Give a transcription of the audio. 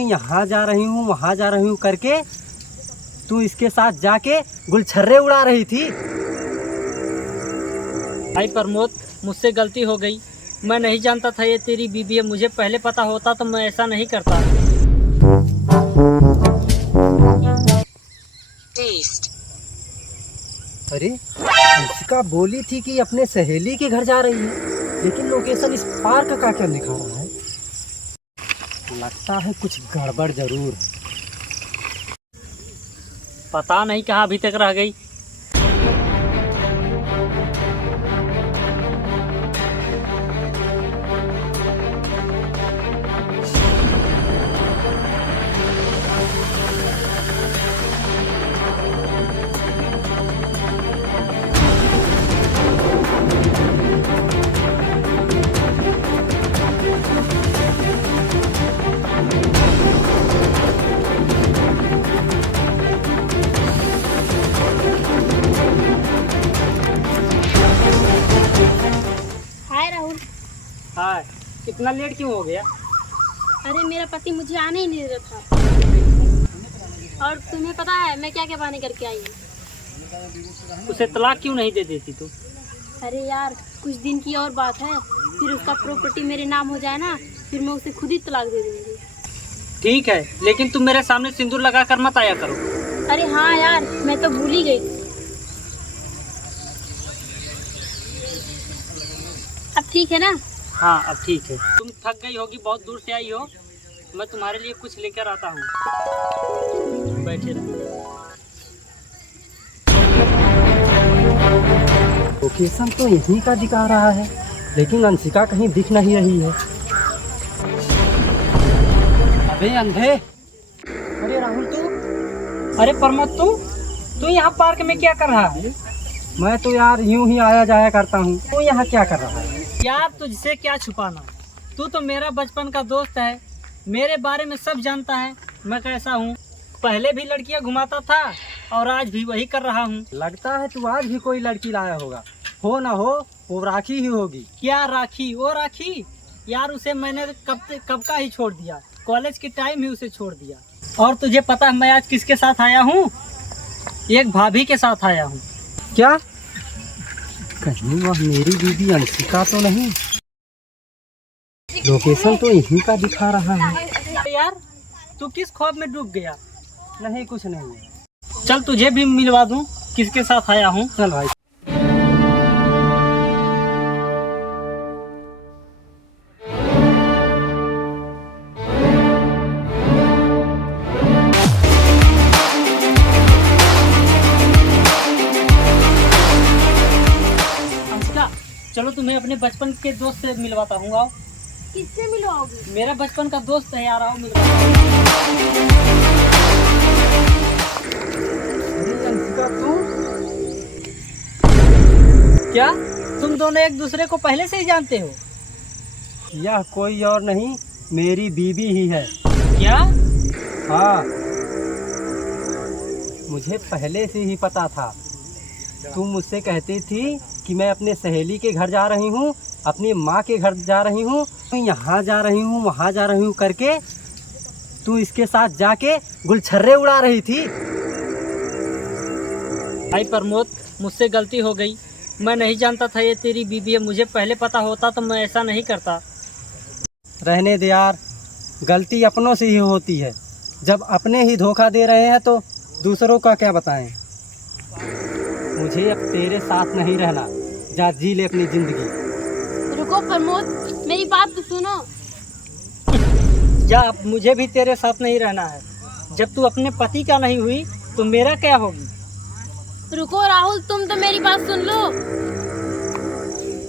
यहाँ जा रही हूँ वहाँ जा रही हूँ करके तू इसके साथ जाके गुलछर्रे उड़ा रही थी। भाई प्रमोद, मुझसे गलती हो गई। मैं नहीं जानता था ये तेरी बीबी है। मुझे पहले पता होता तो मैं ऐसा नहीं करता। अरे अंशिका बोली थी कि अपने सहेली के घर जा रही है, लेकिन लोकेशन इस पार्क का क्या दिखा रहा है? लगता है कुछ गड़बड़ जरूर है। पता नहीं कहाँ अभी तक रह गई। हाय राहुल। हाँ, इतना लेट क्यों हो गया? अरे मेरा पति मुझे आने ही नहीं दे रहा था। और तुम्हें पता है मैं क्या क्या बहाने करके आई हूँ? उसे तलाक क्यों नहीं दे देती तू? अरे यार, कुछ दिन की और बात है, फिर उसका प्रॉपर्टी मेरे नाम हो जाए ना, फिर मैं उसे खुद ही तलाक दे दूंगी। ठीक है, लेकिन तुम मेरे सामने सिंदूर लगा कर मत आया करो। अरे हाँ यार, मैं तो भूल ही गई। अब ठीक है ना? हाँ, अब ठीक है। तुम थक गई होगी, बहुत दूर से आई हो। मैं तुम्हारे लिए कुछ लेकर आता हूँ। बैठे रहो। लोकेशन तो यहीं का दिखा रहा है, लेकिन अंशिका कहीं दिख नहीं रही है। अबे अंधे! अरे राहुल तू! अरे प्रमोद, तू यहाँ पार्क में क्या कर रहा है? मैं तो यार यूं ही आया जाया करता हूँ। तू यहाँ क्या कर रहा है? यार, तुझसे क्या छुपाना। तू तो मेरा बचपन का दोस्त है, मेरे बारे में सब जानता है मैं कैसा हूँ। पहले भी लड़कियाँ घुमाता था और आज भी वही कर रहा हूँ। लगता है तू आज भी कोई लड़की लाया होगा। हो ना हो, वो राखी ही होगी। क्या राखी? वो राखी यार, उसे मैंने कब का ही छोड़ दिया। कॉलेज के टाइम ही उसे छोड़ दिया। और तुझे पता है मैं आज किसके साथ आया हूँ? एक भाभी के साथ आया हूँ। क्या? कहीं वह मेरी बीबी अंशिका तो नहीं? लोकेशन तो यहीं का दिखा रहा है। यार, तू किस ख्वाब में डूब गया? नहीं, कुछ नहीं। चल तुझे भी मिलवा दूँ किसके साथ आया हूँ। चल भाई। चलो तुम्हें अपने बचपन के दोस्त से मिलवाता हूँ। आओ। किससे मिलवाओगे? मेरा बचपन का दोस्त है यार, आओ मिलवाता हूँ। अरे अंशिका तू! क्या तुम दोनों एक दूसरे को पहले से ही जानते हो? यह कोई और नहीं, मेरी बीबी ही है। क्या? हाँ, मुझे पहले से ही पता था। तुम मुझसे कहती थी कि मैं अपने सहेली के घर जा रही हूँ, अपनी माँ के घर जा रही हूँ, यहाँ जा रही हूँ वहाँ जा रही हूँ करके तू इसके साथ जाके गुलछर्रे उड़ा रही थी। भाई प्रमोद, मुझसे गलती हो गई। मैं नहीं जानता था ये तेरी बीबी है। मुझे पहले पता होता तो मैं ऐसा नहीं करता। रहने दे यार, गलती अपनों से ही होती है। जब अपने ही धोखा दे रहे हैं तो दूसरों का क्या बताएं। मुझे अब तेरे साथ नहीं रहना। जा जी ले अपनी जिंदगी। रुको प्रमोद, मेरी बात तो सुनो। जा, अब मुझे भी तेरे साथ नहीं रहना है। जब तू अपने पति का नहीं हुई तो मेरा क्या होगी? रुको राहुल, तुम तो मेरी बात सुन लो।